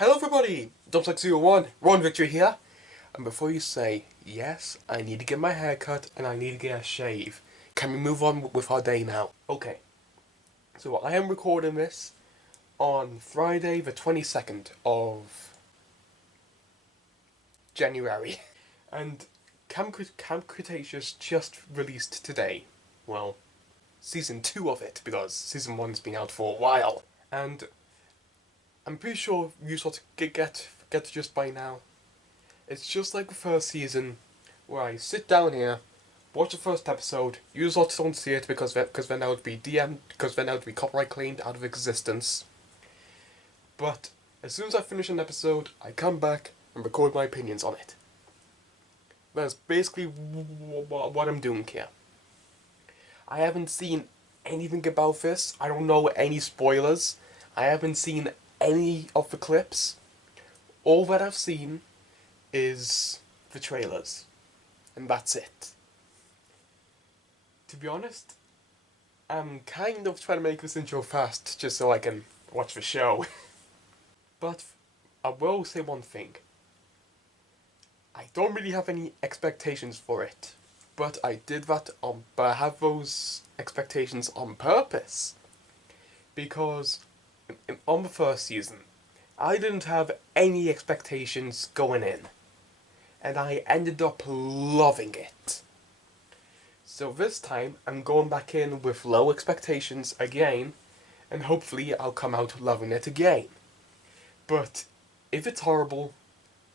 Hello everybody, Dumpsec01, Ron Victory here. And before you say, yes, I need to get my hair cut and I need to get a shave, can we move on with our day now? Okay, so I am recording this on Friday the 22nd of January. And Camp Cretaceous just released today. Well, season 2 of it, because season 1's been out for a while. And I'm pretty sure you sort of get the gist by now. It's just like the first season, where I sit down here, watch the first episode. You sort of don't see it because then that would be because then that would be copyright claimed out of existence. But as soon as I finish an episode, I come back and record my opinions on it. That's basically what I'm doing here. I haven't seen anything about this. I don't know any spoilers. I haven't seen any of the clips. All that I've seen is the trailers. And that's it. To be honest, I'm kind of trying to make this intro fast just so I can watch the show. But I will say one thing. I don't really have any expectations for it. But I have those expectations on purpose. Because on the first season, I didn't have any expectations going in. And I ended up loving it. So this time, I'm going back in with low expectations again, and hopefully I'll come out loving it again. But if it's horrible,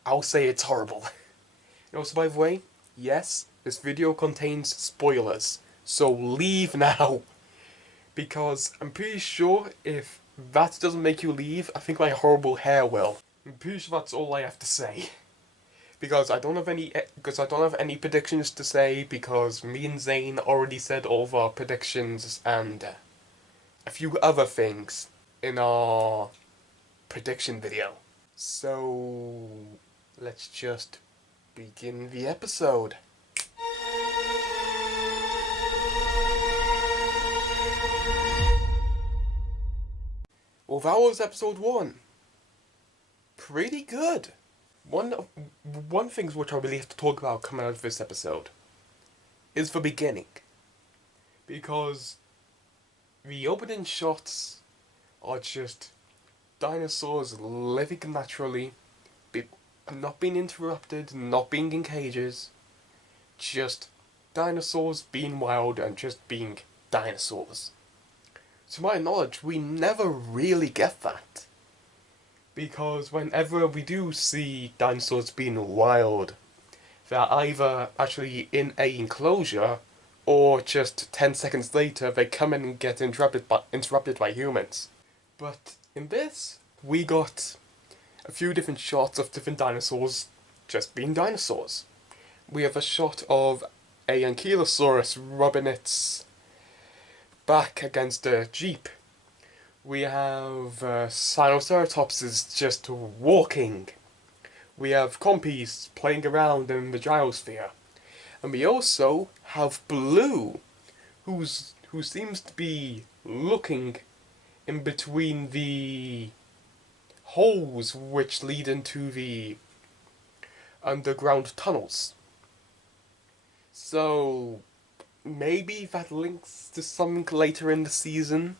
I'll say it's horrible. And also, by the way, yes, this video contains spoilers, so leave now. Because I'm pretty sure if that doesn't make you leave, I think my horrible hair will. I'm pretty sure that's all I have to say. Because I don't have any predictions to say, because me and Zane already said all of our predictions and a few other things in our prediction video. So let's just begin the episode. Well, that was episode 1. Pretty good. One thing which I really have to talk about coming out of this episode is the beginning. Because the opening shots are just dinosaurs living naturally, not being interrupted, not being in cages, just dinosaurs being wild and just being dinosaurs. To my knowledge, we never really get that. Because whenever we do see dinosaurs being wild, they're either actually in a enclosure, or just 10 seconds later they come in and get interrupted by humans. But in this, we got a few different shots of different dinosaurs just being dinosaurs. We have a shot of a Ankylosaurus rubbing its back against a jeep. We have Sinoceratopses just walking. We have Compies playing around in the gyrosphere. And we also have Blue, who seems to be looking in between the holes which lead into the underground tunnels. So maybe that links to something later in the season.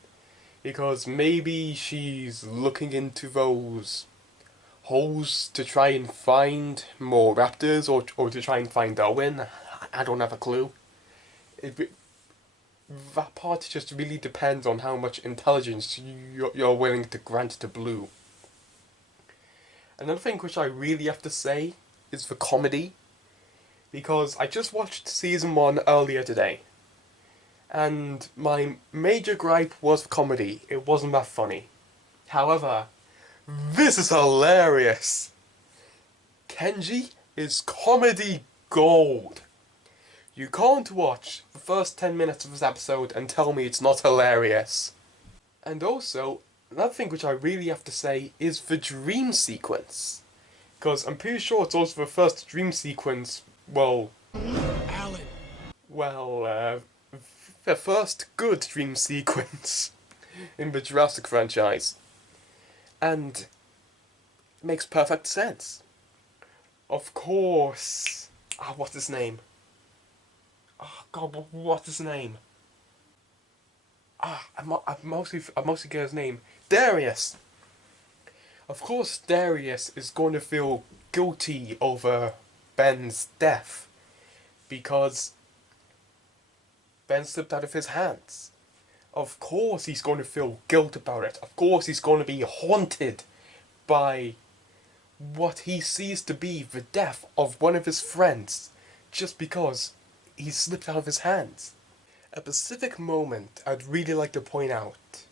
Because maybe she's looking into those holes to try and find more raptors, or to try and find Darwin. I don't have a clue. That part just really depends on how much intelligence you're willing to grant to Blue. Another thing which I really have to say is the comedy. Because I just watched season 1 earlier today. And my major gripe was comedy. It wasn't that funny. However, this is hilarious! Kenji is comedy gold. You can't watch the first 10 minutes of this episode and tell me it's not hilarious. And also, another thing which I really have to say is the dream sequence. Because I'm pretty sure it's also the first dream sequence, the first good dream sequence in the Jurassic franchise. And It makes perfect sense. Of course. What's his name? Oh God, what's his name? I mostly get his name. Darius. Of course, Darius is going to feel guilty over Ben's death because Ben slipped out of his hands. Of course, he's going to feel guilt about it. Of course, he's going to be haunted by what he sees to be the death of one of his friends just because he slipped out of his hands. A specific moment I'd really like to point out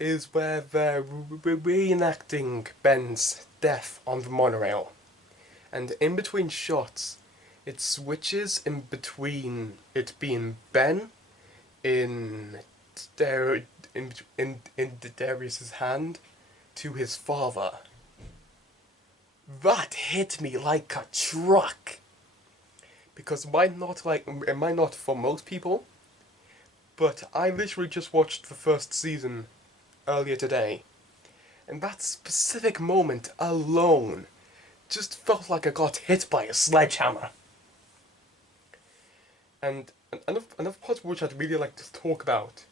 is where they're reenacting Ben's death on the monorail. And in between shots, it switches in between it being Ben in in Darius's hand to his father. That hit me like a truck. Because it might not for most people, but I literally just watched the first season earlier today, and that specific moment alone just felt like I got hit by a sledgehammer. And another part which I'd really like to talk about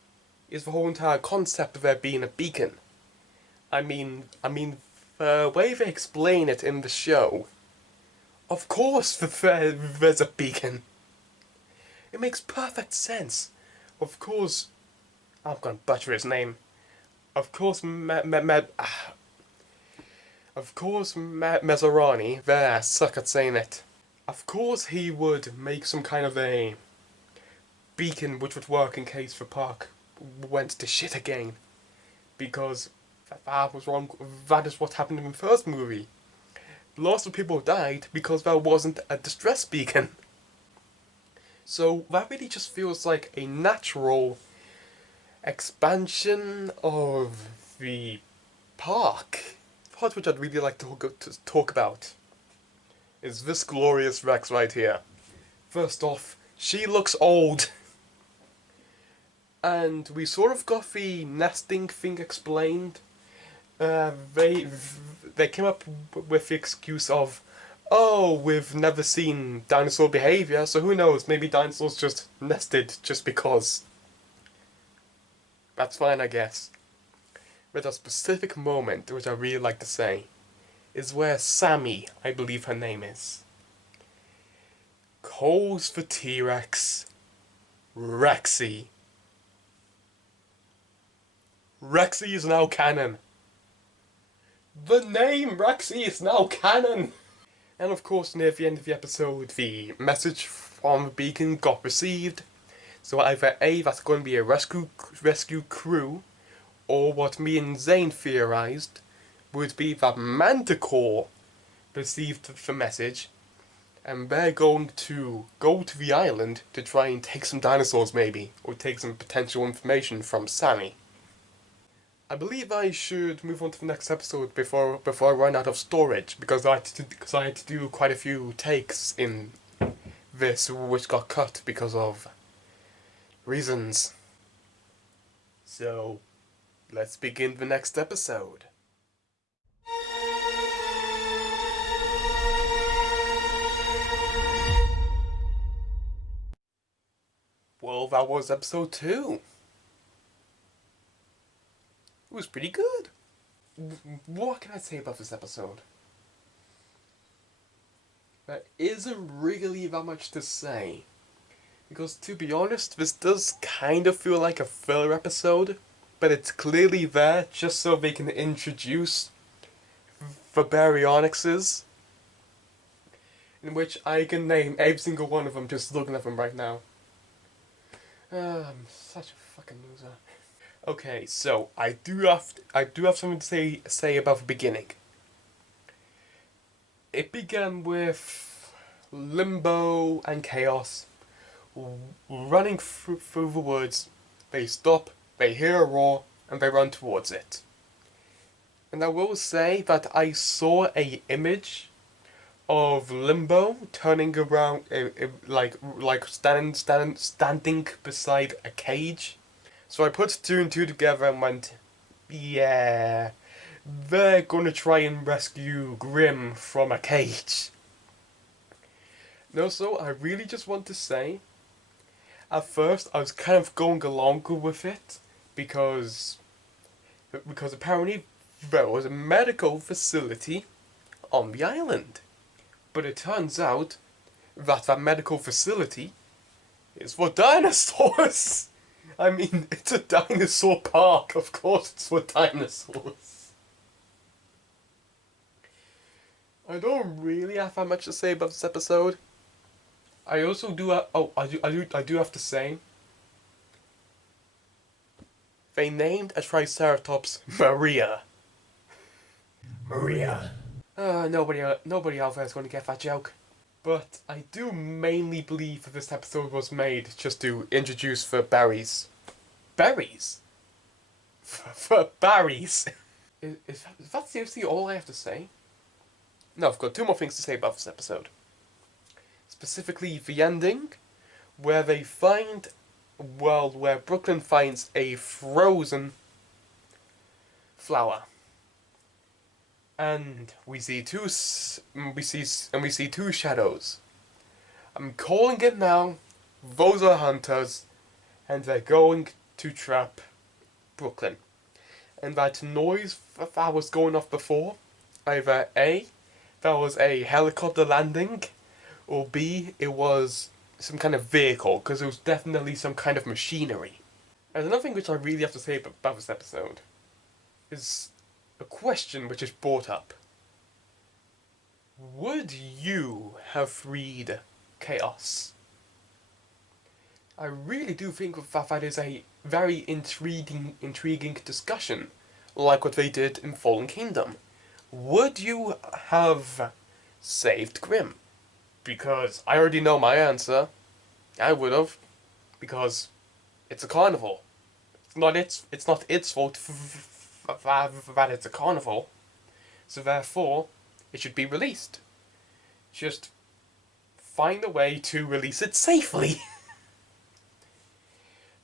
is the whole entire concept of there being a beacon. I mean, the way they explain it in the show, of course there's a beacon. It makes perfect sense. Of course, I'm gonna butcher his name. Of course, Mezzarani, there, suck at saying it. Of course he would make some kind of a beacon which would work in case the park went to shit again. Because that was wrong. That is what happened in the first movie. Lots of people died because there wasn't a distress beacon. So that really just feels like a natural expansion of the park. The part which I'd really like to talk about is this glorious Rex right here. First off, she looks old. And we sort of got the nesting thing explained. They came up with the excuse of, oh, we've never seen dinosaur behavior, so who knows, maybe dinosaurs just nested just because. That's fine, I guess. But a specific moment, which I really like to say, is where Sammy, I believe her name is, calls the T-Rex Rexy. Rexy is now canon. The name Rexy is now canon! And of course, near the end of the episode, the message from the beacon got received. So either A, that's going to be a rescue crew, or what me and Zane theorized would be that Manticore received the message, and they're going to go to the island to try and take some dinosaurs maybe, or take some potential information from Sammy. I believe I should move on to the next episode before I run out of storage, because I had to do quite a few takes in this, which got cut because of reasons. So, let's begin the next episode. Well, that was episode 2. It was pretty good. What can I say about this episode? There isn't really that much to say. Because to be honest, this does kind of feel like a filler episode, but it's clearly there just so they can introduce the baryonyxes, in which I can name every single one of them just looking at them right now. I'm such a fucking loser. Okay, so I do have something to say about the beginning. It began with Limbo and Chaos running through the woods. They stop, they hear a roar, and they run towards it. And I will say that I saw a image of Limbo turning around, like standing beside a cage. So I put 2 and 2 together and went, yeah, they're gonna try and rescue Grim from a cage. And also, I really just want to say, at first I was kind of going along with it because apparently there was a medical facility on the island. But it turns out that medical facility is for dinosaurs. I mean, it's a dinosaur park. Of course it's for dinosaurs. I don't really have that much to say about this episode. I also do I do have to say, they named a Triceratops Maria. Maria. Nobody out there is going to get that joke. But I do mainly believe that this episode was made just to introduce the berries. Berries? For berries? Is that seriously all I have to say? No, I've got two more things to say about this episode. Specifically the ending, where they find, well, where Brooklyn finds a frozen flower. And we see two shadows. I'm calling it now. Those are hunters, and they're going to trap Brooklyn. And that noise that was going off before, either A, that was a helicopter landing, or B, it was some kind of vehicle, because it was definitely some kind of machinery. And another thing which I really have to say about this episode is a question which is brought up. Would you have freed Chaos? I really do think that is a very intriguing discussion, like what they did in Fallen Kingdom. Would you have saved Grim? Because I already know my answer. I would have, because it's a carnival. It's not its fault that it's a carnival, so therefore it should be released. Just find a way to release it safely.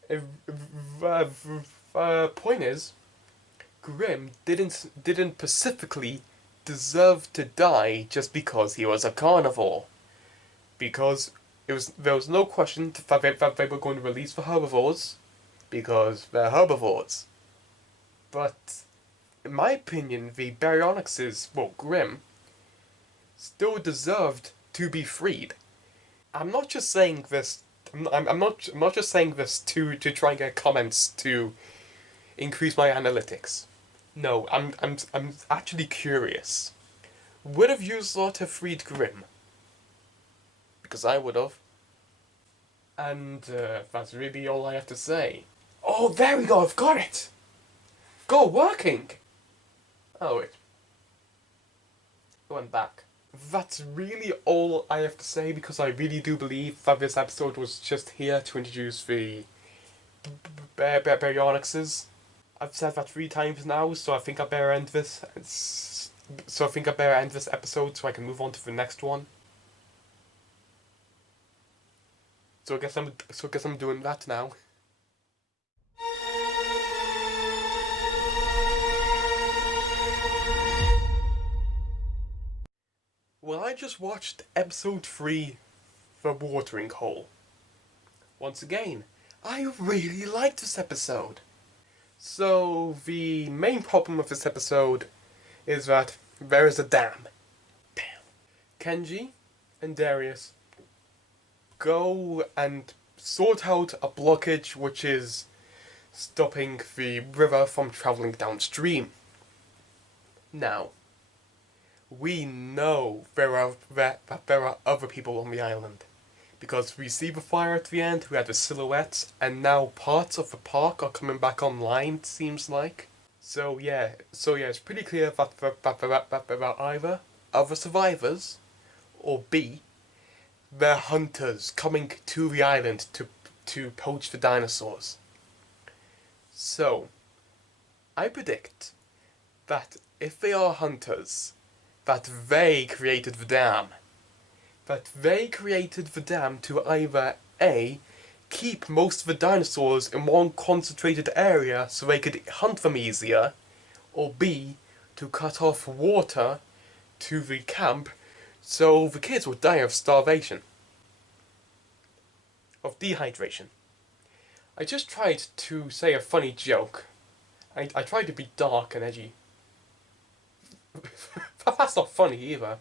The point is, Grim didn't specifically deserve to die just because he was a carnivore. Because there was no question that they were going to release the herbivores, because they're herbivores. But, in my opinion, the Baryonyxes, well, Grim, still deserved to be freed. I'm not just saying this. I'm not just saying this to try and get comments to increase my analytics. No, I'm actually curious. Would have you lot have freed Grim? Because I would have. And that's really all I have to say. Oh, there we go. I've got it. Go, working! Oh, wait. It went back. That's really all I have to say, because I really do believe that this episode was just here to introduce the Baryonyxes. I've said that 3 times now, so I think I better end this. Episode so I can move on to the next one. So I guess I'm doing that now. Well, I just watched episode 3, The Watering Hole. Once again, I really liked this episode. So, the main problem with this episode is that there is a dam. Damn. Kenji and Darius go and sort out a blockage which is stopping the river from travelling downstream. Now, we know there are other people on the island, because we see the fire at the end, we have the silhouettes, and now parts of the park are coming back online, it seems like. So yeah, it's pretty clear that there are either other survivors, or B, they're hunters coming to the island to poach the dinosaurs. So, I predict that if they are hunters, that they created the dam. That they created the dam to either A, keep most of the dinosaurs in one concentrated area so they could hunt them easier, or B, to cut off water to the camp so the kids would die of starvation. Of dehydration. I just tried to say a funny joke. I tried to be dark and edgy. That's not funny either.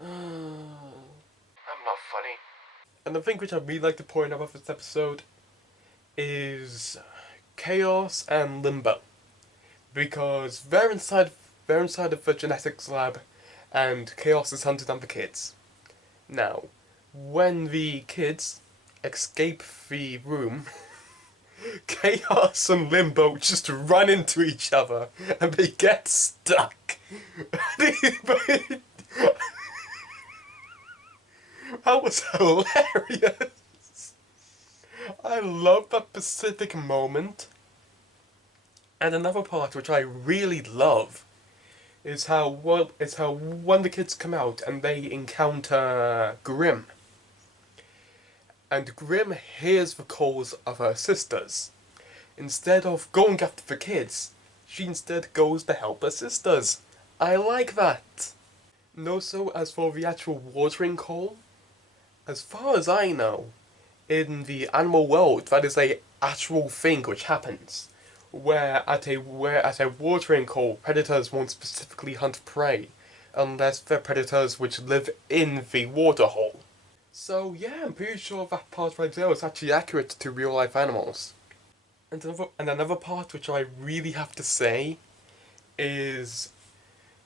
I'm not funny. And the thing which I'd really like to point out about this episode is Chaos and Limbo. Because they're inside of the genetics lab and Chaos is hunting down the kids. Now, when the kids escape the room, Chaos and Limbo just run into each other and they get stuck. That was hilarious. I love that specific moment. And another part which I really love is how when the kids come out and they encounter Grimm. And Grimm hears the calls of her sisters. Instead of going after the kids, she instead goes to help her sisters. I like that. And also, as for the actual watering call, as far as I know, in the animal world, that is a actual thing which happens. Where at a watering hole, predators won't specifically hunt prey, unless they're predators which live in the water hole. So yeah, I'm pretty sure that part right there is actually accurate to real life animals. And another part which I really have to say is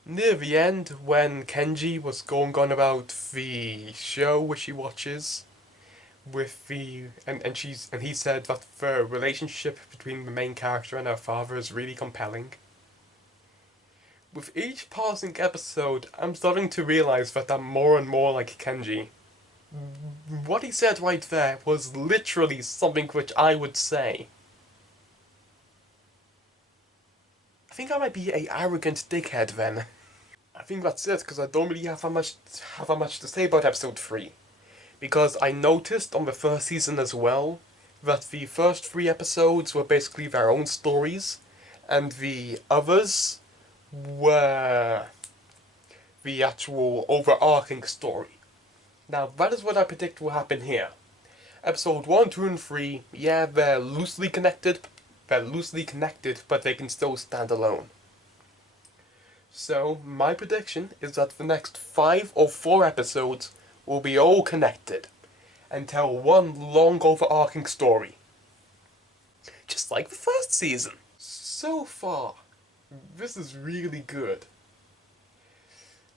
near the end when Kenji was going on about the show which he watches. With the and he said that the relationship between the main character and her father is really compelling. With each passing episode, I'm starting to realize that I'm more and more like Kenji. What he said right there was literally something which I would say. I think I might be a arrogant dickhead then. I think that's it, because I don't really have that much to say about episode 3. Because I noticed on the first season as well that the first 3 episodes were basically their own stories, and the others were the actual overarching story. Now that is what I predict will happen here. Episode 1, 2, and 3, yeah, they're loosely connected, but they can still stand alone. So, my prediction is that the next 5 or 4 episodes will be all connected and tell one long overarching story. Just like the first season. So far, this is really good.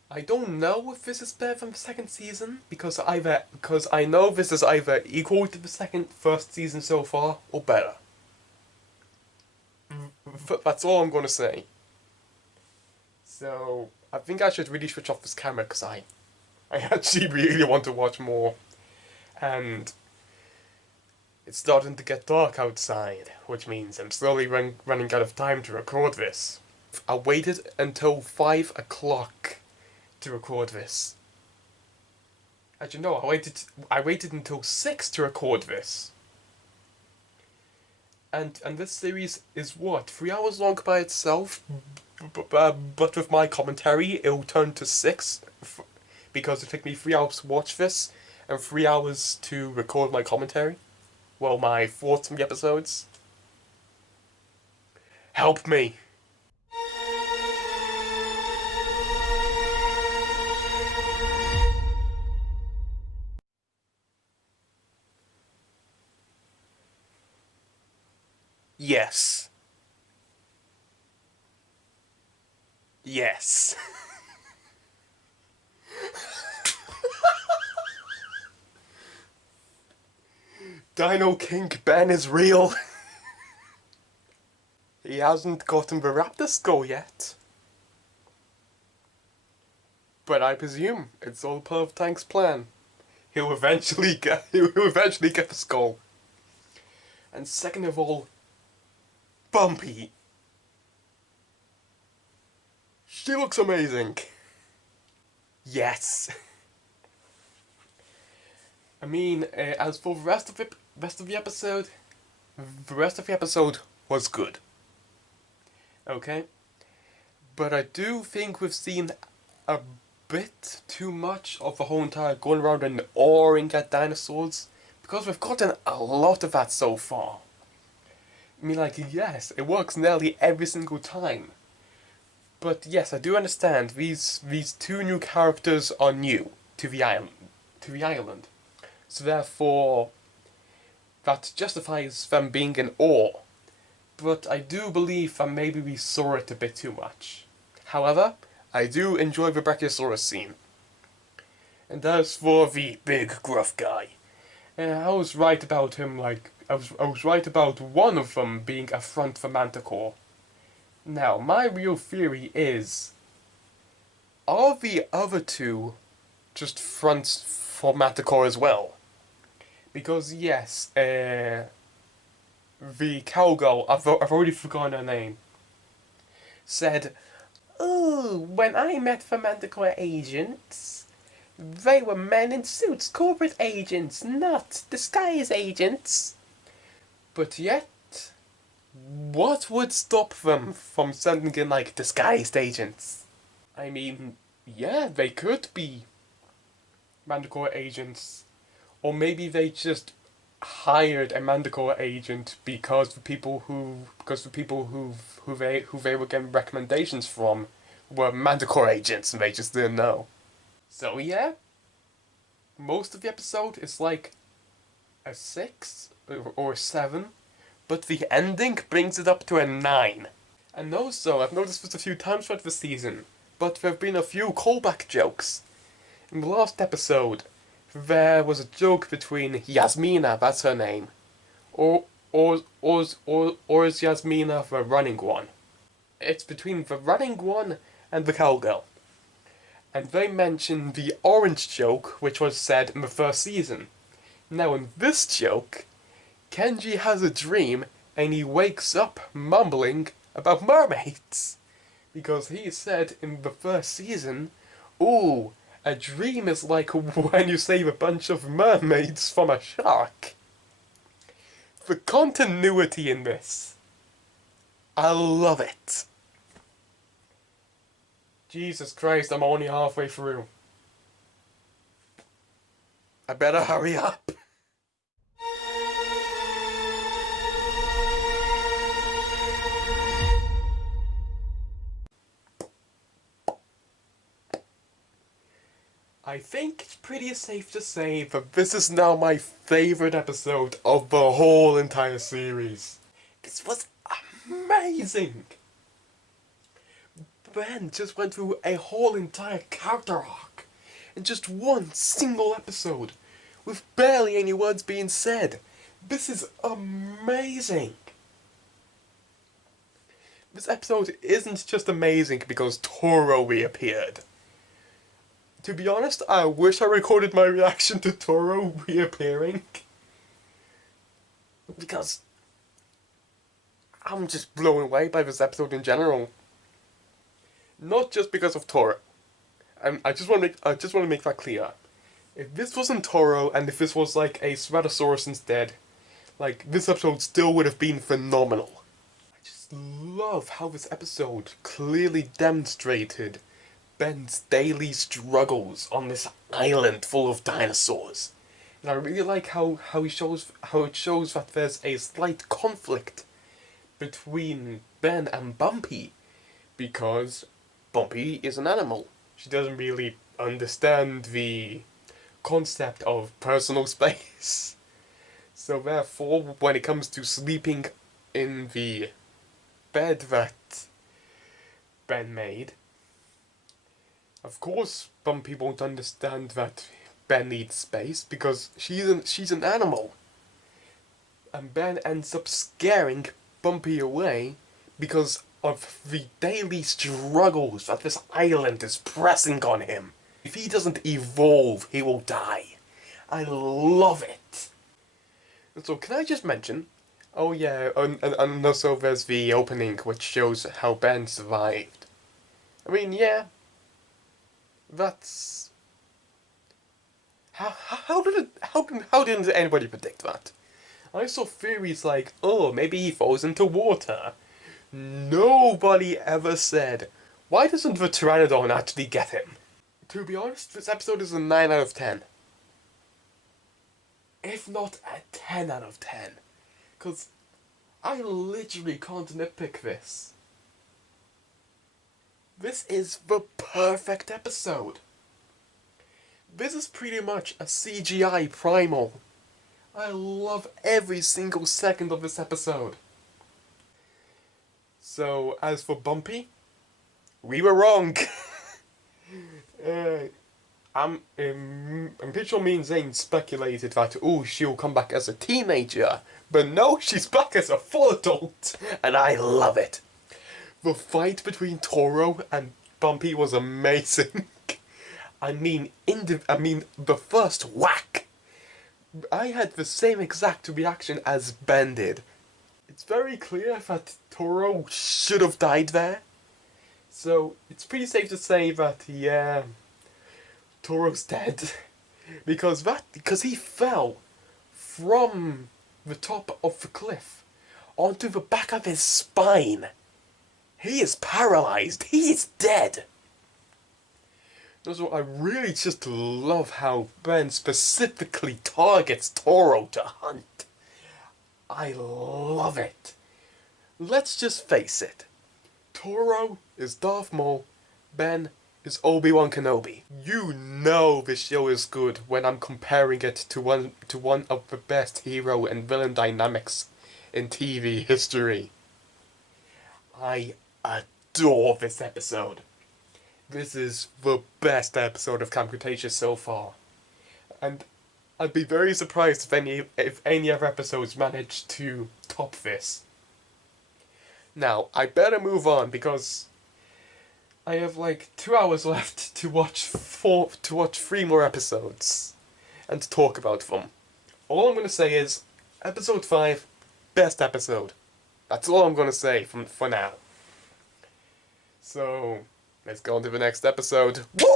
I don't know if this is better than the second season, because I know this is either equal to the first season so far, or better. That's all I'm gonna say. So, I think I should really switch off this camera, because I actually really want to watch more. And it's starting to get dark outside, which means I'm slowly running out of time to record this. I waited until 5 o'clock to record this. Actually, no, I waited until 6 to record this. And this series is what, 3 hours long by itself? But with my commentary, it'll turn to 6, because it took me 3 hours to watch this, and 3 hours to record my commentary. Well, my thoughts on the episodes. Help me! Yes. Yes. Dino King Ben is real. He hasn't gotten the raptor skull yet. But I presume it's all part of Tank's plan. He'll eventually get the skull. And second of all, Bumpy. She looks amazing. Yes. I mean, as for the rest of the episode, the rest of the episode was good. Okay? But I do think we've seen a bit too much of the whole entire going around and awing at dinosaurs, because we've gotten a lot of that so far. I mean, like, yes, it works nearly every single time. But yes, I do understand these two new characters are new to the island. So therefore, that justifies them being in awe. But I do believe that maybe we saw it a bit too much. However, I do enjoy the Brachiosaurus scene. And as for the big gruff guy, I was right about him, like, I was right about one of them being a front for Manticore. Now, my real theory is, are the other two just fronts for Manticore as well? Because yes, the cowgirl, I've already forgotten her name, said, "Oh, when I met the Manticore agents, they were men in suits, corporate agents, not disguise agents." But yet, what would stop them from sending in, like, disguised agents? I mean, yeah, they could be Manticore agents. Or maybe they just hired a Manticore agent because the people who they were getting recommendations from were Manticore agents and they just didn't know. So yeah, most of the episode is like a 6 or a 7, but the ending brings it up to a 9. And also, I've noticed this a few times throughout the season, but there have been a few callback jokes. In the last episode, there was a joke between Yasmina, that's her name, or is Yasmina the running one? It's between the running one and the cowgirl. And they mention the orange joke, which was said in the first season. Now in this joke, Kenji has a dream and he wakes up mumbling about mermaids. Because he said in the first season, "Ooh, a dream is like when you save a bunch of mermaids from a shark." The continuity in this, I love it. Jesus Christ, I'm only halfway through. I better hurry up. I think it's pretty safe to say that this is now my favourite episode of the whole entire series. This was amazing! Ben just went through a whole entire character arc in just one single episode, with barely any words being said. This is amazing! This episode isn't just amazing because Toro reappeared. To be honest, I wish I recorded my reaction to Toro reappearing. Because I'm just blown away by this episode in general. Not just because of Toro. I just want to make that clear. If this wasn't Toro and if this was like a Ceratosaurus instead, like, this episode still would have been phenomenal. I just love how this episode clearly demonstrated Ben's daily struggles on this island full of dinosaurs. And I really like how it shows that there's a slight conflict between Ben and Bumpy, because Bumpy is an animal. She doesn't really understand the concept of personal space. So therefore, when it comes to sleeping in the bed that Ben made, of course Bumpy won't understand that Ben needs space because she's an animal. And Ben ends up scaring Bumpy away because of the daily struggles that this island is pressing on him. If he doesn't evolve, he will die. I love it. So can I just mention, oh yeah, and also there's the opening which shows how Ben survived. I mean, yeah, that's... How didn't anybody predict that? I saw theories like, oh, maybe he falls into water. Nobody ever said, Why doesn't the Pteranodon actually get him? To be honest, this episode is a 9 out of 10. If not a 10 out of 10. Because I literally can't nitpick this. This is the perfect episode. This is pretty much a CGI primal. I love every single second of this episode. So, as for Bumpy, we were wrong. I'm pretty sure me and Zane speculated that, oh, she'll come back as a teenager. But no, she's back as a full adult. And I love it. The fight between Toro and Bumpy was amazing. I mean, the first whack. I had the same exact reaction as Ben did. It's very clear that Toro should have died there. So, it's pretty safe to say that, yeah, Toro's dead. Because he fell from the top of the cliff onto the back of his spine. He is paralyzed. He is dead. Also, I really just love how Ben specifically targets Toro to hunt. I love it. Let's just face it. Toro is Darth Maul, Ben is Obi-Wan Kenobi. You know this show is good when I'm comparing it to one of the best hero and villain dynamics in TV history. I adore this episode. This is the best episode of Camp Cretaceous so far. And I'd be very surprised if any other episodes manage to top this. Now, I better move on because I have like 2 hours left to watch 3 more episodes and to talk about them. All I'm going to say is, episode 5, best episode. That's all I'm going to say for now. So, let's go on to the next episode. Woo!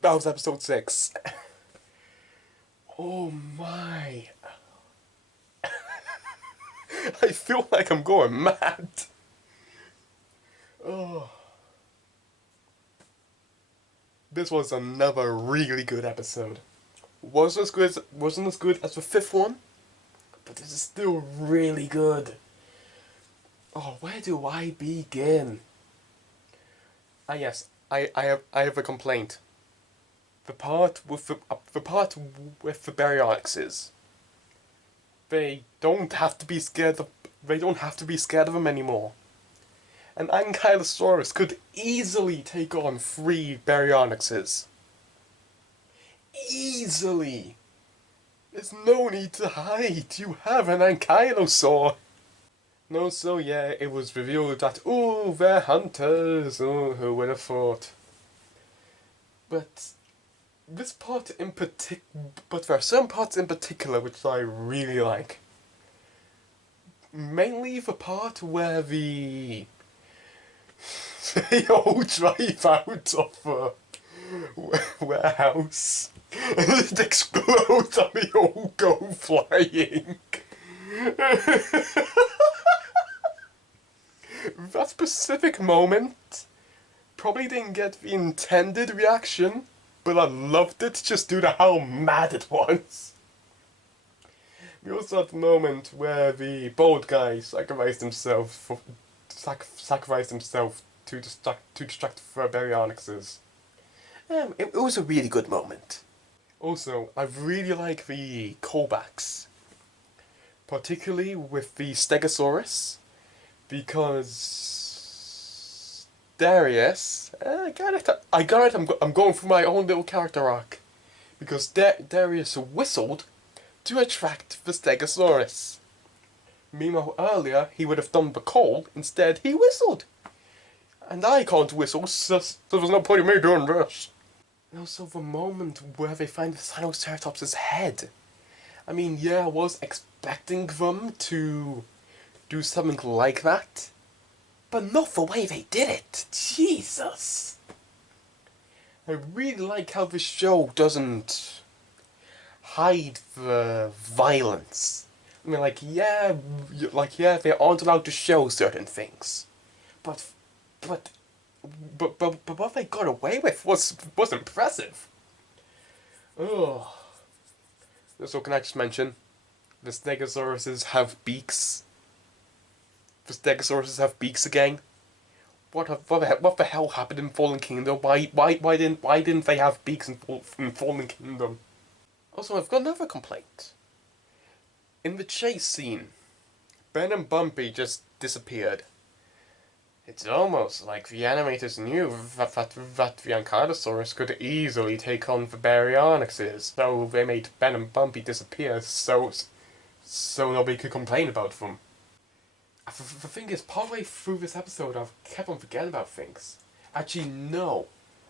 That was episode 6. Oh my. I feel like I'm going mad. Oh. This was another really good episode. Wasn't as good as the 5th one, but this is still really good. Oh, where do I begin? Ah yes, I have a complaint. The part with the baryonyxes. They don't have to be scared of them anymore. An Ankylosaurus could easily take on 3 baryonyxes. Easily! There's no need to hide, you have an ankylosaur! No, so yeah, it was revealed that, ooh, they're hunters, ooh, who would have thought? But this part in but there are some parts in particular which I really like. Mainly the part where they all drive out of the warehouse and it explodes and they all go flying. That specific moment probably didn't get the intended reaction, but I loved it just due to how mad it was. We also had the moment where the bald guy sacrificed himself to distract the baryonyxes. It was a really good moment. Also, I really like the callbacks, particularly with the Stegosaurus, because Darius, I got it. I'm going for my own little character arc, because Darius whistled to attract the Stegosaurus. Meanwhile, earlier he would have done the call. Instead, he whistled, and I can't whistle, so there's no point in me doing this. And also the moment where they find the Sinoceratops' head. I mean, yeah, I was expecting them to do something like that, but not the way they did it. Jesus! I really like how this show doesn't hide the violence. I mean, yeah, they aren't allowed to show certain things, but, but, but what they got away with was impressive. Oh, so can I just mention, the Stegosauruses have beaks. The Stegosauruses have beaks again. What the hell happened in Fallen Kingdom? Why didn't they have beaks in Fallen Kingdom? Also, I've got another complaint. In the chase scene, Ben and Bumpy just disappeared. It's almost like the animators knew that the Ankylosaurus could easily take on the Baryonyxes, so they made Ben and Bumpy disappear so nobody could complain about them. The thing is, partway through this episode, I've kept on forgetting about things. Actually, no.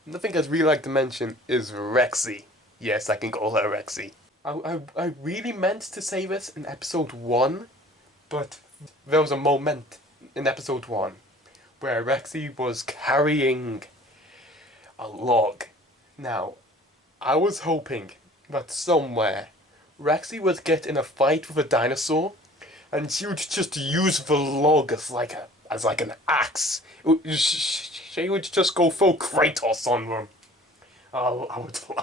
Another thing I'd really like to mention is Rexy. Yes, I can call her Rexy. I really meant to say this in episode 1, but there was a moment in episode 1 where Rexy was carrying a log. Now, I was hoping that somewhere Rexy would get in a fight with a dinosaur, and she would just use the log as like an axe. She would just go full Kratos on them. Oh,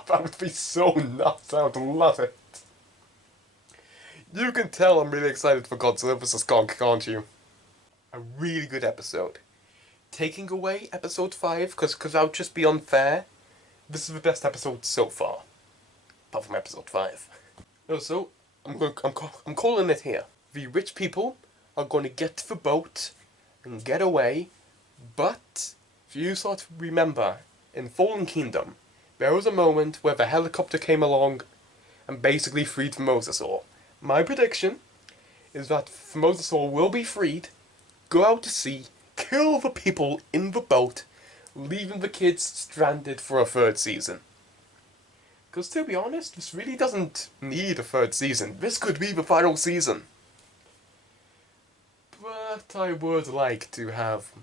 I would be so nuts. I would love it. You can tell I'm really excited for Godzilla vs. Kong, can't you? A really good episode. Taking away episode 5, because that would just be unfair, this is the best episode so far. Apart from episode 5. Also, I'm calling it here. The rich people are going to get to the boat and get away, but if you sort of remember, in Fallen Kingdom, there was a moment where the helicopter came along and basically freed the Mosasaur. My prediction is that the Mosasaur will be freed, go out to sea, kill the people in the boat, leaving the kids stranded for a 3rd season. Because to be honest, this really doesn't need a 3rd season. This could be the final season. But I would like to have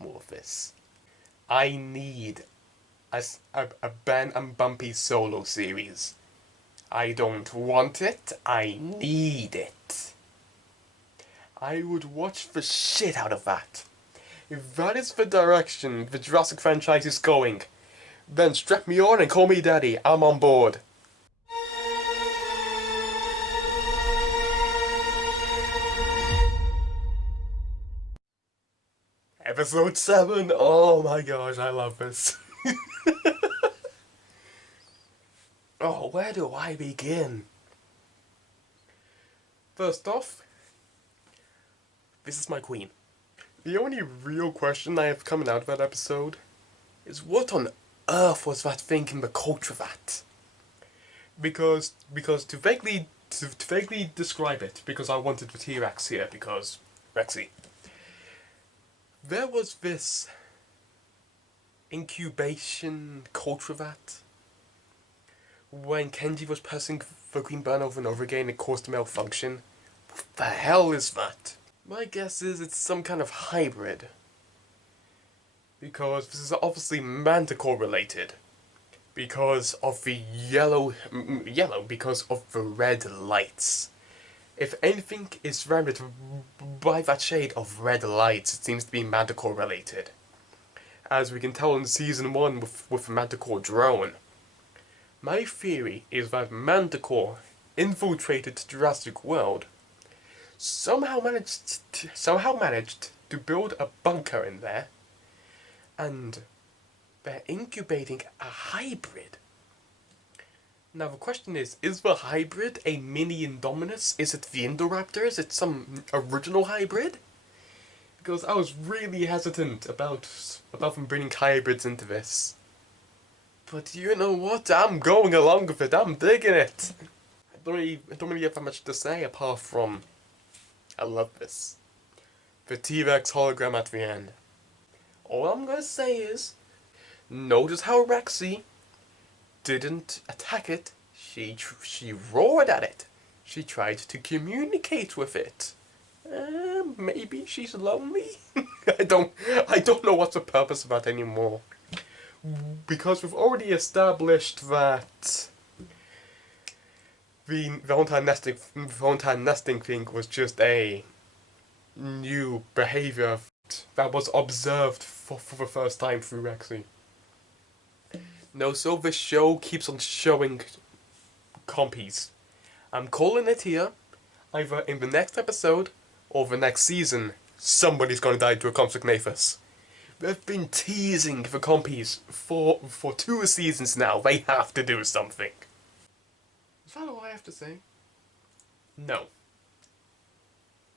more of this. I need a Ben and Bumpy solo series. I don't want it, I need it. I would watch the shit out of that. If that is the direction the Jurassic franchise is going, then strap me on and call me daddy, I'm on board. Episode 7, oh my gosh, I love this. Oh, where do I begin? First off, this is my queen. The only real question I have coming out of that episode is what on earth was that thing in the culture vat? Because to vaguely describe it, because I wanted the T-Rex here, because Rexy. There was this incubation culture vat when Kenji was pressing the green button over and over again, it caused a malfunction. What the hell is that? My guess is it's some kind of hybrid. Because this is obviously Manticore related. Because of the yellow, because of the red lights. If anything is surrounded by that shade of red lights, it seems to be Manticore related. As we can tell in Season 1 with the Manticore drone. My theory is that Manticore infiltrated Jurassic World, somehow managed to build a bunker in there, and they're incubating a hybrid. Now the question is the hybrid a mini Indominus? Is it the Indoraptor? Is it some original hybrid? Because I was really hesitant about them bringing hybrids into this. But you know what? I'm going along with it. I'm digging it. I don't really have that much to say apart from I love this. The T-Rex hologram at the end. All I'm gonna say is, notice how Rexy didn't attack it. She roared at it. She tried to communicate with it. Maybe she's lonely. I don't know what's the purpose of that anymore. Because we've already established that the whole entire nesting thing was just a new behavior that was observed for the first time through Rexy. No, so this show keeps on showing compies. I'm calling it here. Either in the next episode or the next season, somebody's gonna die to a conflict Nathus. They've been teasing the compies for 2 seasons now. They have to do something. Is that all I have to say? No.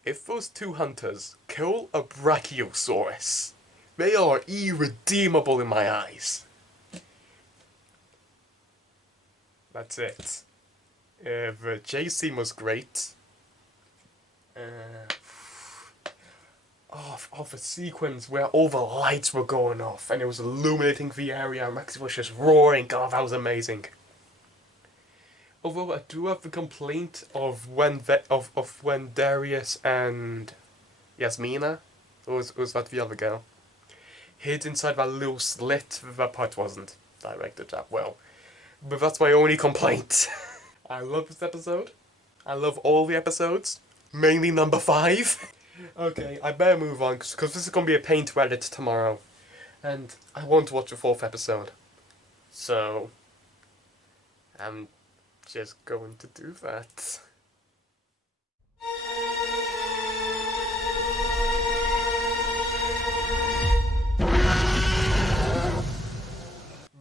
If those 2 hunters kill a Brachiosaurus, they are irredeemable in my eyes. That's it. The chase scene was great. The sequence where all the lights were going off and it was illuminating the area and Maxi was just roaring. God, that was amazing. Although I do have the complaint of when Darius and Yasmina, or was that the other girl, hid inside that little slit. That part wasn't directed that well. But that's my only complaint. I love this episode. I love all the episodes. Mainly number 5. Okay, I better move on, because this is going to be a pain to edit tomorrow. And I want to watch the 4th episode. So, I'm just going to do that.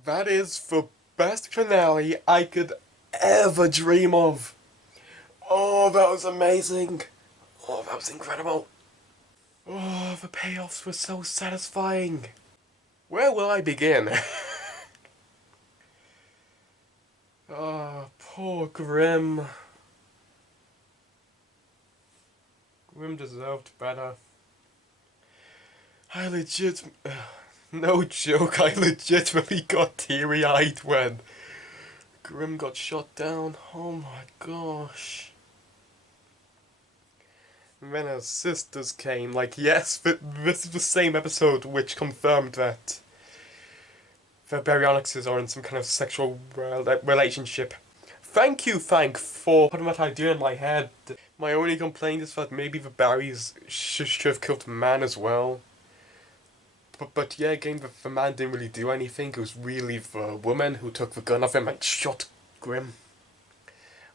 That is the best finale I could ever dream of. Oh, that was amazing. Oh, that was incredible. Oh, the payoffs were so satisfying. Where will I begin? Oh, poor Grim. Grim deserved better. No joke, I legitimately got teary-eyed when Grim got shot down. Oh my gosh. And then her sisters came, like, yes, but this is the same episode which confirmed that the Baryonyxes are in some kind of sexual relationship. Thank you, Fank, for putting that idea in my head. My only complaint is that maybe the Barrys should have killed man as well. But yeah, again, the man didn't really do anything. It was really the woman who took the gun off him and shot Grim.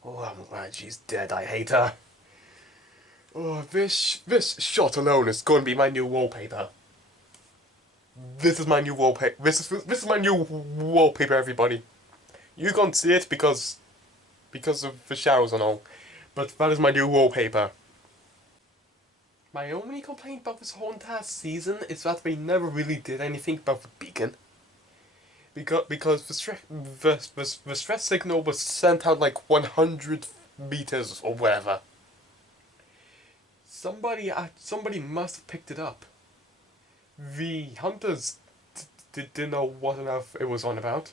Oh, I'm glad she's dead. I hate her. Oh, this shot alone is going to be my new wallpaper. This is my new wallpaper. This is my new wallpaper, everybody. You can't see it because of the shadows and all, but that is my new wallpaper. My only complaint about this whole entire season is that they never really did anything about the beacon. Because the stress signal was sent out like 100 meters or whatever. Somebody must have picked it up. The hunters didn't know what on earth it was on about,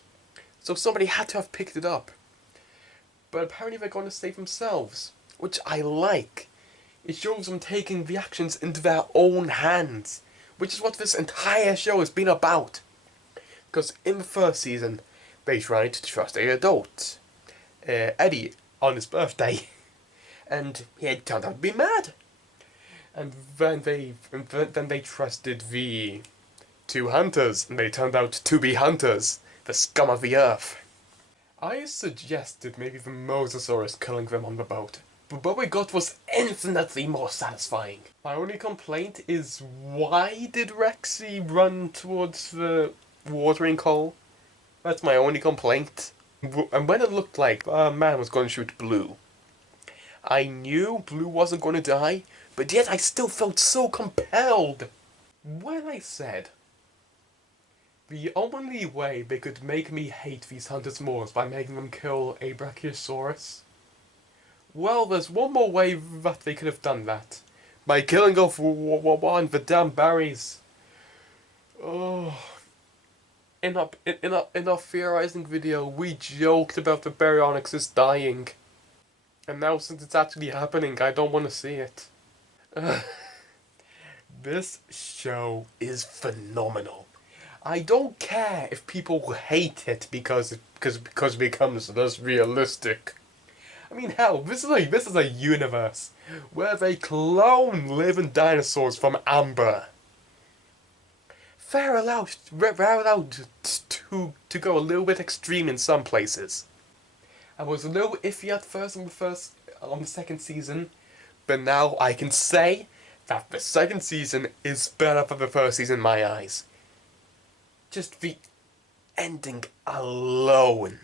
so somebody had to have picked it up. But apparently they're going to save themselves, which I like. It shows them taking the actions into their own hands, which is what this entire show has been about. Because in the first season, they tried to trust an adult, Eddie, on his birthday, and he had turned out to be mad. And then they trusted the 2 hunters, and they turned out to be hunters, the scum of the earth. I suggested maybe the Mosasaurus killing them on the boat, but what we got was infinitely more satisfying. My only complaint is, why did Rexy run towards the watering hole? That's my only complaint. And when it looked like a man was going to shoot Blue, I knew Blue wasn't going to die, but yet I still felt so compelled. When I said the only way they could make me hate these hunters more is by making them kill a Brachiosaurus, well, there's one more way that they could have done that. By killing off one of the damn Barrys. Oh. In our theorizing video, we joked about the Baryonyxes dying. And now since it's actually happening, I don't want to see it. This show is phenomenal. I don't care if people hate it because it becomes less realistic. I mean, hell, this is a universe where they clone living dinosaurs from amber. They're allowed to go a little bit extreme in some places. I was a little iffy at first on the second season, but now I can say that the second season is better than the first season in my eyes. Just the ending alone.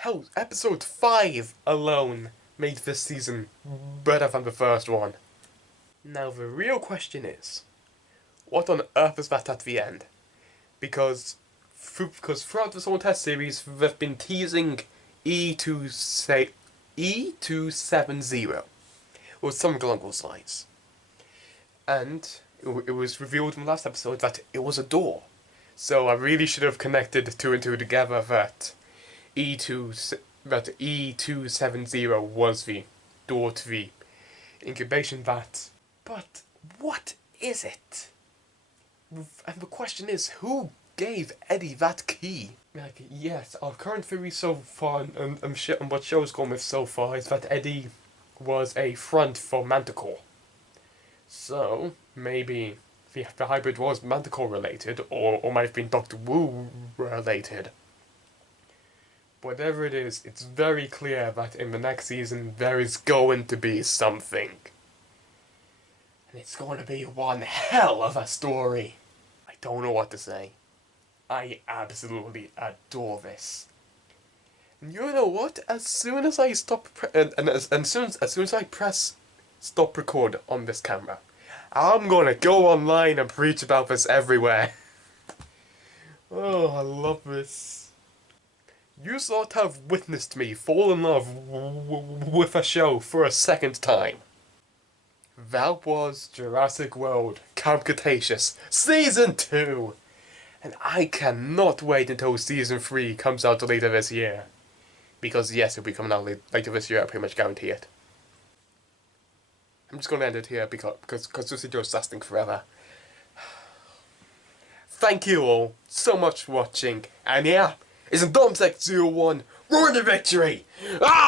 Hell, episode 5 alone made this season better than the first one. Now the real question is, what on earth is that at the end? Because throughout this whole test series, they've been teasing E270, or something along those lines. And it was revealed in the last episode that it was a door. So I really should have connected two and two together that E270 was the door to the incubation vat. But what is it? And the question is, who gave Eddie that key? Like, yes, our current theory so far, and what show's gone with so far, is that Eddie was a front for Manticore. So, maybe the hybrid was Manticore related, or might have been Doctor Wu related. Whatever it is, it's very clear that in the next season there is going to be something. And it's going to be one hell of a story. I don't know what to say. I absolutely adore this. And you know what? As soon as I stop as soon as I press stop record on this camera, I'm gonna go online and preach about this everywhere. Oh, I love this. You sort of witnessed me fall in love with a show for a second time. That was Jurassic World Camp Cretaceous Season 2! And I cannot wait until Season 3 comes out later this year. Because yes, it'll be coming out later this year, I pretty much guarantee it. I'm just gonna end it here because this video is lasting forever. Thank you all so much for watching, and yeah, it's a Domsec 01, roar to victory! Ah!